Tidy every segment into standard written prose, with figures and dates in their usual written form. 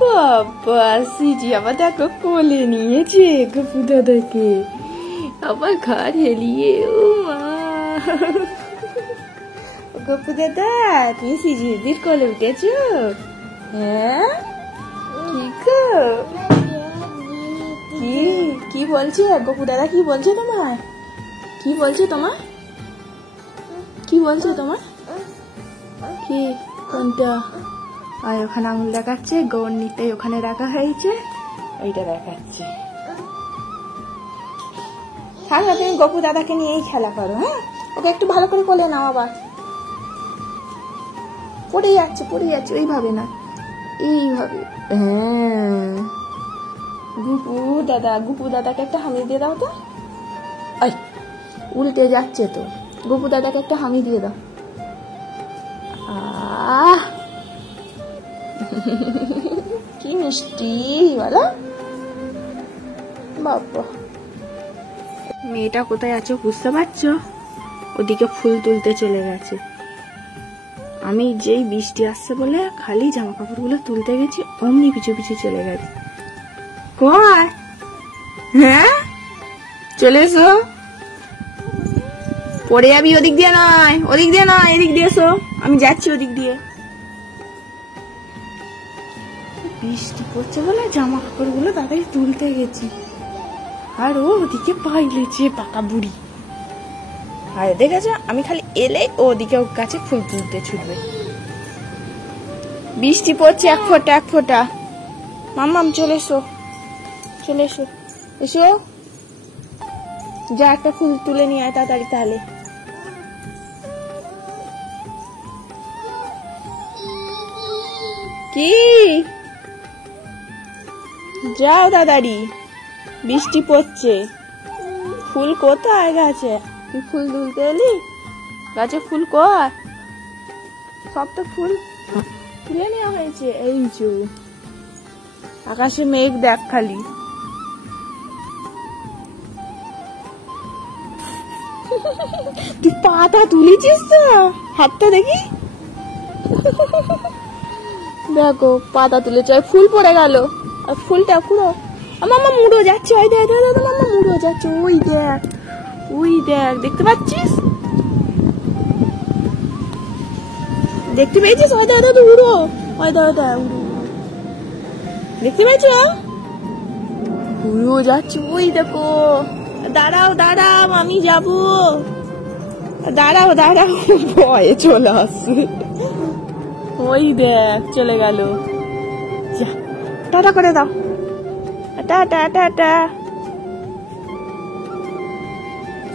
বাবা সিজি আবার দেখো কোলে নিয়েছে গপু দাদাকে, আবার ঘাড় হেলিয়ে। ও মা, গপু দাদা তুমি সিজি দিদির কোলে উঠেছো? হ্যাঁ কি গো, কি বলছে গপু দাদা? কি বলছে তোমার? কি বলছে তোমার? কি বলছে তোমার? কি কোনটা? আর ওখানে আঙুল দেখাচ্ছে, গৌরনীতে ওখানে রাখা হয়েছে, ওইটা দেখাচ্ছে। থাক না, তুমি গপু দাদাকে নিয়েই খেলা করো। হ্যাঁ, ওকে একটু ভালো করে কোলে নাও। আবার পড়ে যাচ্ছে ওইভাবে না, এইভাবে। হ্যাঁ গুপু দাদাকে একটা হামি দিয়ে দাও তো। উল্টে যাচ্ছে তো, গুপু দাদাকে একটা হামি দিয়ে দাও। কি মিষ্টি বলো বাবা। মেয়েটা কোথায় আছো বুঝতে পারছো? ওদিকে ফুল তুলতে চলে গেছে। আমি যেই বৃষ্টি আসছে বলে খালি জামা কাপড় গুলো তুলতে গেছি, অমনি পিছু পিছু চলে গেছে। কয় হ্যাঁ চলে এসো, পড়ে যাবি। ওদিক দিয়ে নয়, এদিক দিয়ে এসো, আমি যাচ্ছি ওদিক দিয়ে। বৃষ্টি পড়ছে বলে জামা কাপড় গুলো তাড়াতাড়ি তুলতে গেছি, আর ও ওদিকে পাইলেছে পাকা বুড়ি। আর দেখেছ, আমি খালি এলে ও ওদিকে গাছে ফুল তুলতে ছুটবে। বৃষ্টি পড়ছে এক ফোঁটা। মাম্মাম চলে এসো, এসো, যা একটা ফুল তুলে নিয়ে আয় তাড়াতাড়ি। তাহলে কি যাও তাড়াতাড়ি, বৃষ্টি পড়ছে। ফুল কোথায় গাছে? তুই ফুল তুলতে এলি? গাছে ফুল কয়? সব তো ফুল তুলে নেওয়া হয়েছে। এই যে আকাশে মেঘ দেখ খালি। তুই পাতা তুলেছিস তো, হাতটা দেখি। দেখো পাতা তুলেছে, ফুল পড়ে গেল। আর ফুলটা পুরো মামা মুড়ো যাচ্ছে। ওই দেখ মামা মুড়ো যাচ্ছে। ওই দেখ দেখতে পাচ্ছিস? দেখতে পেয়েছিস? ওই দেখ উড়ো, ওই দেখ উড়ো, দেখতে পেয়েছ? উড়ো যাচ্ছে। ওই দেখো, দাঁড়াও আমি যাবো। দাঁড়াও ভয়ে চলে আসছে। ওই দেখ চলে গেল। টাটা করে দাও, টাটা।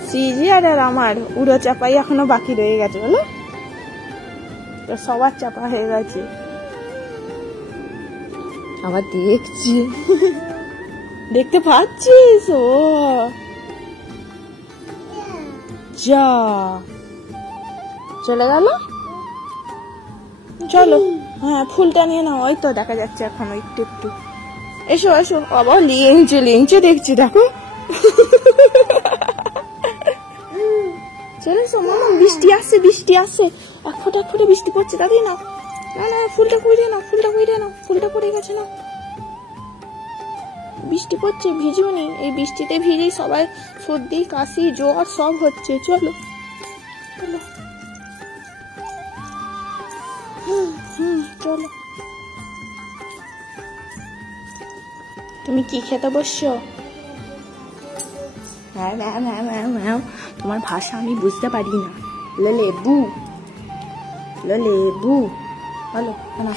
সিজি আর আমার উড়ো চাপাই এখনো বাকি রয়ে গেছে বলো, সবার চাপা হয়ে গেছে। আবার দেখছি, দেখতে পাচ্ছিস? ও যা চলে গেল। চলো, হ্যাঁ ফুলটা নিয়ে নাও। ওই তো দেখা যাচ্ছে এখন একটু। এসো আবার লিংচে দেখছি, দেখো। চলে এসো মামা, বৃষ্টি আসছে। এক ফোঁটা বৃষ্টি পড়ছে। দাদি না ফুলটা কুড়িয়ে নাও, ফুলটা পড়ে গেছে না। বৃষ্টি পড়ছে, ভিজুনি। এই বৃষ্টিতে ভিজেই সবাই সর্দি কাশি জ্বর সব হচ্ছে। চলো চলো। তুমি কি খেতে বসছো? তোমার ভাষা আমি বুঝতে পারি না। লেবু বলো না,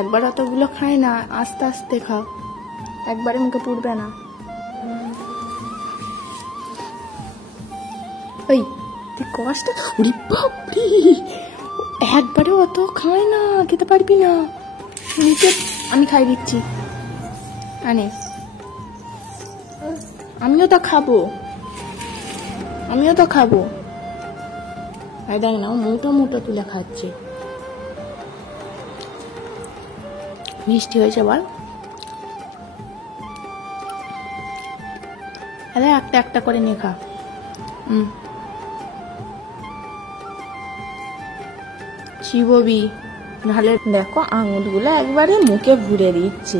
একবার অতগুলো খাই না, আস্তে আস্তে খাও, একবারে মুখে পুড়বে না। ওই তুই কষ্ট, একবারে অত খাই না, খেতে পারবি না। নিচে আমি খাই দিচ্ছি, আমিও তো খাবো। দেখ না, মোটো তুলে খাচ্ছে। মিষ্টি হয়েছে বল? আরে একটা করে নিয়ে খা। চিববি নাহলে দেখো আঙুলগুলো একবারে মুখে ভরে দিচ্ছে।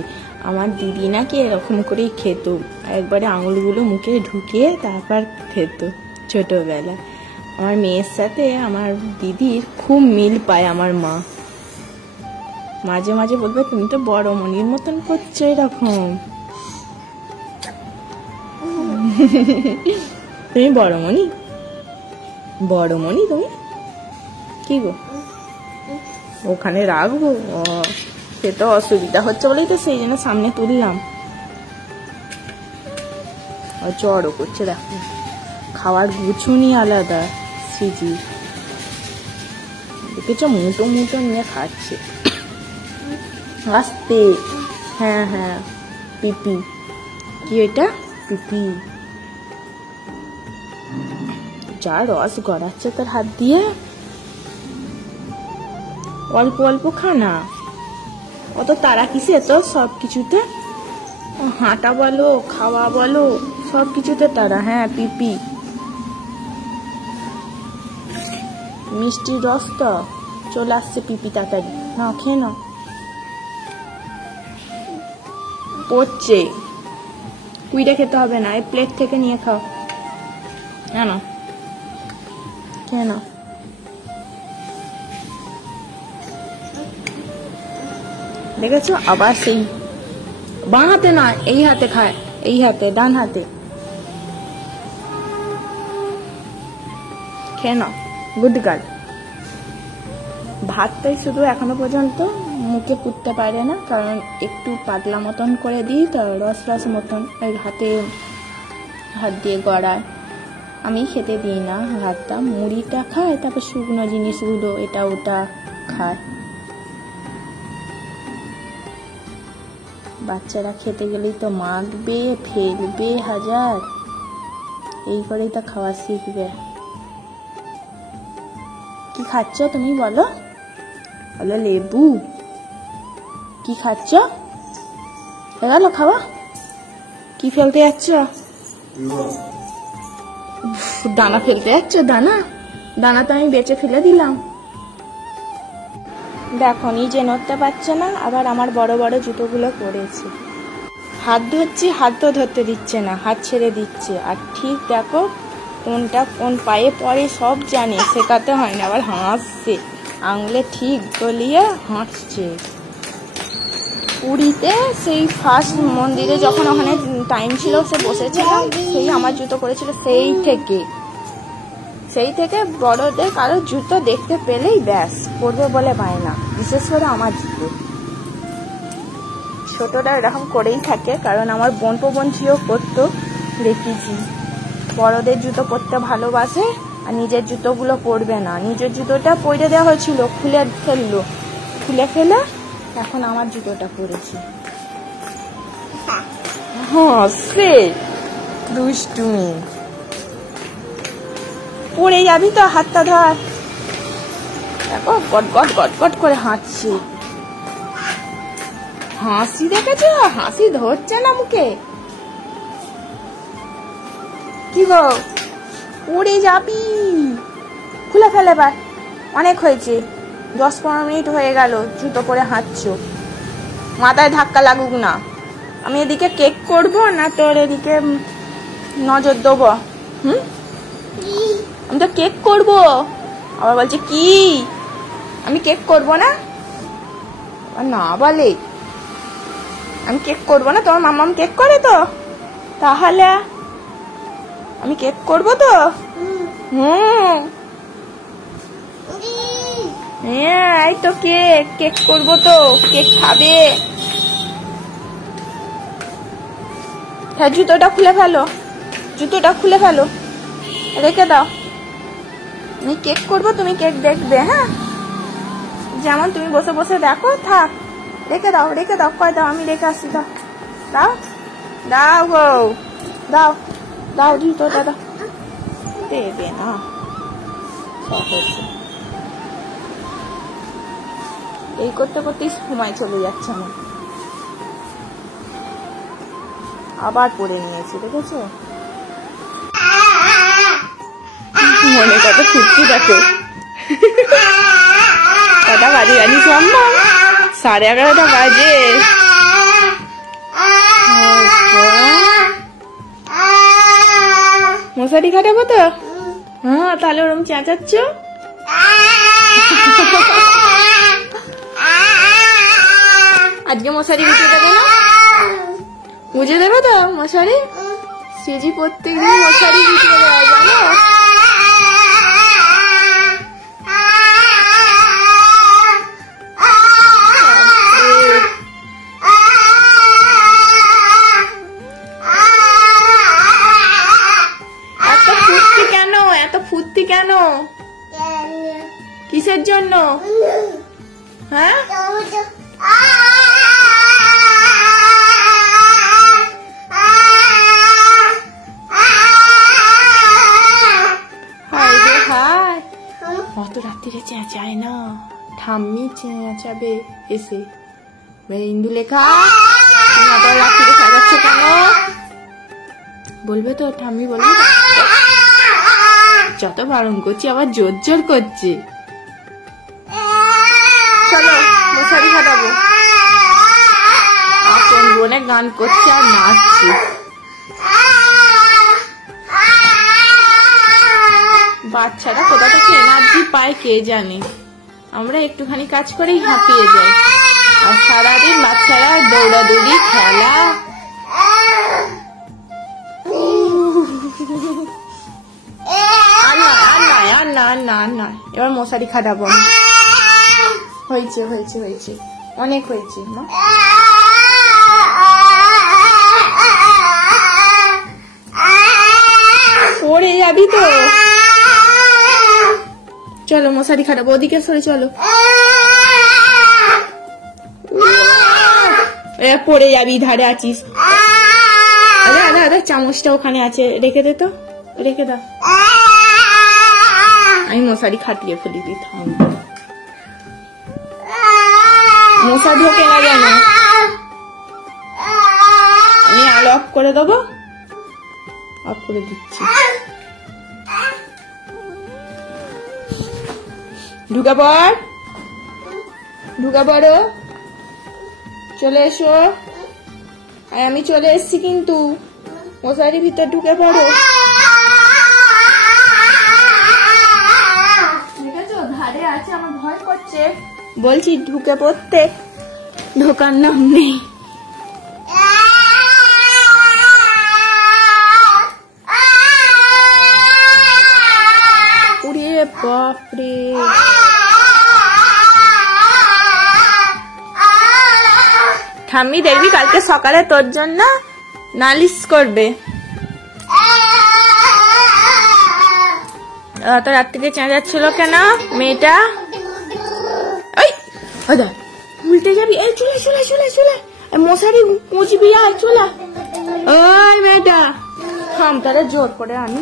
আমার দিদি নাকি এরকম করেই খেত, একবারে আঙুলগুলো মুখে ঢুকিয়ে তারপর খেত ছোটবেলায়। আমার মেয়ের সাথে আমার দিদির খুব মিল পায় আমার মা। মাঝে মাঝে বলবে তুমি তো বড় মনির মতন করছো এরকম। তুমি বড়মণি, বড়মণি তুমি কি গো? ওখানে রাখবো? সে তো অসুবিধা হচ্ছে বলেই তো সেই জন্য সামনে তুললাম। জ্বরও করছে দেখো, খাওয়ার গুছুনি আলাদা। সিজি দেখেছ মুটো মুটো নিয়ে খাচ্ছে আস্তে। হ্যাঁ হ্যাঁ পিপি, কি এটা? পিপি। যা রস গড়াচ্ছে তোর হাত দিয়ে, অল্প অল্প খানা, অত তারা কিসে তো সব কিছুতে, হাঁটা বলো খাওয়া বলো সব কিছুতে তারা। হ্যাঁ পিপি, মিষ্টি রস তো চলে আসছে পিপি, তাড়াতাড়ি না খেয়ে না। পড়ছে, কুইরে খেতে হবে না, এই প্লেট থেকে নিয়ে খাও। কেন কেন? দেখেছো আবার সেই বাঁ হাতে না এই হাতে খায়, এই হাতে ডান হাতে। খেয়ে নাও, গুড গার্ল। ভাতটাই শুধু এখনো পর্যন্ত মুখে পুঁততে পারে না, কারণ একটু পাতলা মতন করে দিই তো, রস রস মতন ওই হাতে হাত দিয়ে গড়ায়। আমি খেতে দিই না ভাতটা, মুড়িটা খায়, তারপর শুকনো জিনিসগুলো এটা ওটা খায়। বাচ্চারা খেতে গেলেই তো মাখবে ফেলবে হাজার, এই করেই তো খাওয়া শিখবে। কি খাচ্ছ তুমি বলো? বলো লেবু। কি খাচ্ছ? হয়ে গেল খাওয়া? কি ফেলতে যাচ্ছ? দানা ফেলতে যাচ্ছ? দানা দানা তো আমি বেঁচে ফেলে দিলাম। দেখো নিজে নড়তে পারছে না, আবার আমার বড় বড় জুতোগুলো পরেছে। হাত ধরছি, হাত তো ধরতে দিচ্ছে না, হাত ছেড়ে দিচ্ছে। আর ঠিক দেখো কোনটা কোন পায়ে পড়ে সব জানে, শেখাতে হয় না। আবার হাসছে, আঙুলে ঠিক গলিয়ে হাঁটছে। পুরীতে সেই ফার্স্ট মন্দিরে যখন ওখানে টাইম ছিল সে বসেছিলাম, সেই আমার জুতো করেছিল। সেই থেকে বড়দের কারো জুতো দেখতে পেলেই ব্যাস পরবে বলে পায় না, বিশেষ করে আমার জুতো। ছোটরা এরকম করেই থাকে, কারণ আমার বোনপোবনঝিও করতো, দেখেছি। বড়দের জুতো পরতে ভালোবাসে আর নিজের জুতোগুলো পরবে না। নিজের জুতোটা পরে দেওয়া হয়েছিল, খুলে ফেলে এখন আমার জুতোটা পরেছি। হ্যাঁ সে দুষ্টুমি। পড়ে যাবি তো, হাতটা ধর। দেখো গট গট গট গট করে হাঁটছে। হাসি দেখেছ? হাসি ধরছে না মুখে। কি গো পড়ে যাবি, খুলে ফেলে এবার, অনেক হয়েছে। 10-15 মিনিট হয়ে গেল জুতো পরে হাঁটছো, মাথায় ধাক্কা লাগুক না। আমি এদিকে কেক করব না তোর এদিকে নজর দেবো? আমি তো কেক করব। আবার বলছে কি আমি কেক করব না? না বলে আমি কেক করব না। তোমার মাম্মাম কেক করে তো, তাহলে আমি কেক করব তো। হ্যাঁ এই তো কেক করব তো, কেক খাবে। হ্যাঁ জুতোটা খুলে ফেলো, জুতোটা খুলে ফেলো, রেখে দাও। আমি কেক করব, তুমি কেক দেখবে। হ্যাঁ যেমন তুমি বসে বসে দেখো, থাক। রেখে দাও, রেখে দাও, কয় দাও, আমি রেখে আসছি। দাও দাও দাও গো, দাও দাও জুতোটা দাও। দেবে না, এই করতে করতেই সময় চলে যাচ্ছে আমার। আবার পরে নিয়েছি, দেখেছো? মনে কত ফুটছি দেখো। কটা বাজে জানিস আম্মা? 11:30 বাজে। মশারি খাটাবো তো? হ্যাঁ, তাহলে ওরকম চেঁচাচ্ছ। আজকে মশারি গুছিয়ে দেবো না? বুঝে দেবে তো মশারি? সেজি প্রত্যেকদিন মশারি গুছিয়ে দেওয়া, জানো? এত ফুর্তি কেন? কিসের জন্য? হ্যাঁ, অত রাত্রিরে চেঁচায় না, ঠাম্মি চেঁচাবে এসে। ইন্দুলেখা, তুমি এত রাত্রিরে চেঁচাচ্ছ কেন? বলবে তো, ঠাম্মি বলবে তো। যত বারণ করছি আবার জোর জোর করছে। চলো মশারি খাটাবো। আপন বোনে গান করছে আর নাচছে। বাচ্চারা কোথা থেকে এনার্জি পায় কে জানে। আমরা একটুখানি কাজ করেই হাঁপিয়ে যাই, আর সারাদিন বাচ্চারা দৌড়াদৌড়ি, খেলা। এবার মশারি খাটাবো। হয়েছে হয়েছে হয়েছে, অনেক হয়েছে। পড়ে যাবি তো। চলো মশারি খাটাবো, ওদিকে সরে চলো। পড়ে যাবি, ধারে আছিস। আরে আরে আরে, চামচটা ওখানে আছে, রেখে দে তো, রেখে দাও। আমি মশারি খাটিয়ে ফেলি দিতাম। মশা ঢোকে না যেন। আমি আলো অফ করে দেবো, অফ করে দিচ্ছি। ঢুকে পড়, ঢুকে পড়ো, চলে এসো। আর আমি চলে এসছি কিন্তু, মশারির ভিতর ঢুকে পড়ো। ধারে আছে, আমার ভয় করছে। বলছি ঢুকে পড়তে, ঢোকার নাম নেই। উড়ে বাপরে, ঠাম্মি দেখবি কালকে সকালে তোর জন্য নালিশ করবে। অত রাত্রিতে চেঁচাচ্ছিল কেন মেয়েটা? উল্টে যাবি। এই চলে চলে চলে চলে, মশারি মুছবি, আর চলে। ওই মেয়েটা থাম, তাহলে জোর করে আনি।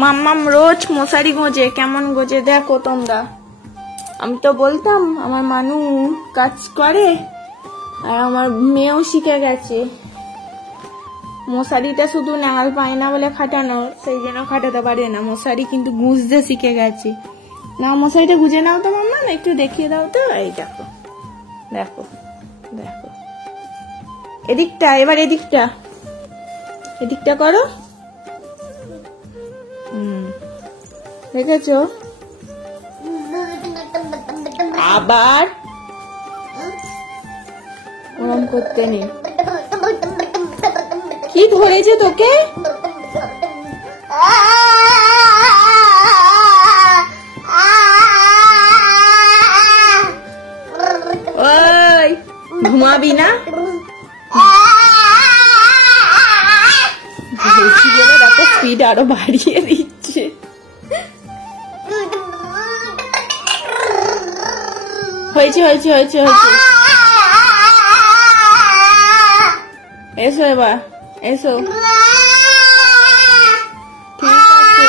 মাম্মাম রোজ মশারি গোজে, কেমন গোজে দেখো তোমরা। আমি তো বলতাম আমার মানু কাজ করে, আর আমার মেয়েও শিখে গেছে। মশারিটা শুধু নাঙাল পায় না বলে খাটানো, সেই জন্য খাটাতে পারে না। মশারি কিন্তু গুঁজতে শিখে গেছে। না, মশারিটা গুঁজে নাও তো মাম্মা, না একটু দেখিয়ে দাও তো। এই দেখো দেখো দেখো, এদিকটা, এবার এদিকটা, এদিকটা করো। দেখেছো? আবার ওরম করতে নেই। কি ধরেছে তোকে? ওই ঘুমাবি না? বলছি বলে দেখো স্পিড আরো বাড়িয়ে দিচ্ছে। হয়েছে হয়েছে হয়েছে হয়েছে, এসো এবার এসো। ঠিক আছে,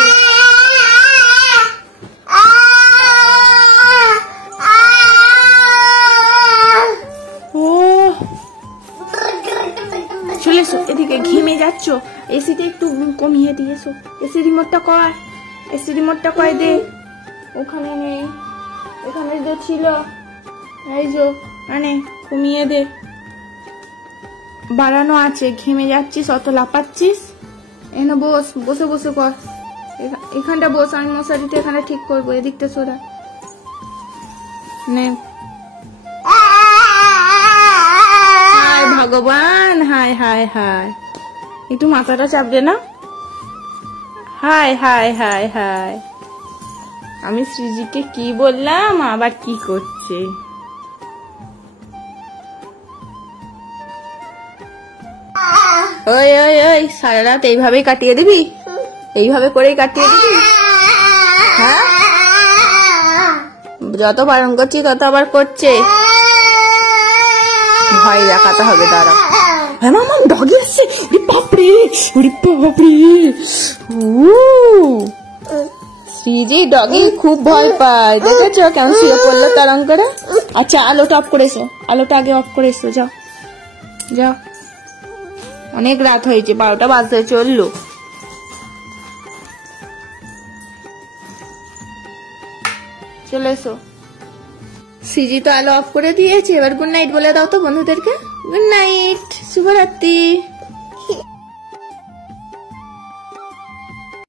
ও চলে এসো এদিকে, ঘেমে যাচ্ছ। এসিটা একটু কমিয়ে দিয়েছো। এসি রিমোটটা কর, এসি রিমোটটা কয় দে। ওখানে নেই, এখানে যে ছিল, এই যে মানে কমিয়ে দে, বাড়ানো আছে, ঘেমে যাচ্ছিস, অত লাপাচ্ছিস, এনে বস, বসে বসে কর, এখানটা বস, আমি মশারিতে এখানে ঠিক করবো, এদিকটা সরা নে। হায় ভগবান, হায় হায় হায়, একটু মাথাটা চাপবে না, হায় হায় হায় হায়, আমি সৃজিকে কি বললাম, আবার কি করছে। ওই ওই ওই, সারা রাত এইভাবেই কাটিয়ে দিবি, এইভাবে করেই কাটিয়ে দিবি, হ্যাঁ, যত বারণ করছি তত আবার করছে, ভয় দেখাতে হবে, দাঁড়া। হ্যাঁ মামা, ডগি আসছে, বাপরে, বাপরে, সৃজি ডগি খুব ভয় পায়, দেখেছো কেমন শুয়ে পড়লো তারং করে। আচ্ছা আলোটা অফ করে এসো, আলোটা আগে অফ করে এসো, যাও যাও, অনেক রাত হয়েছে, 12টা বাজতে চললো। চলে এসো। সৃজি তো আলো অফ করে দিয়েছে, এবার গুড নাইট বলে দাও তো বন্ধুদেরকে, গুড নাইট, শুভরাত্রি।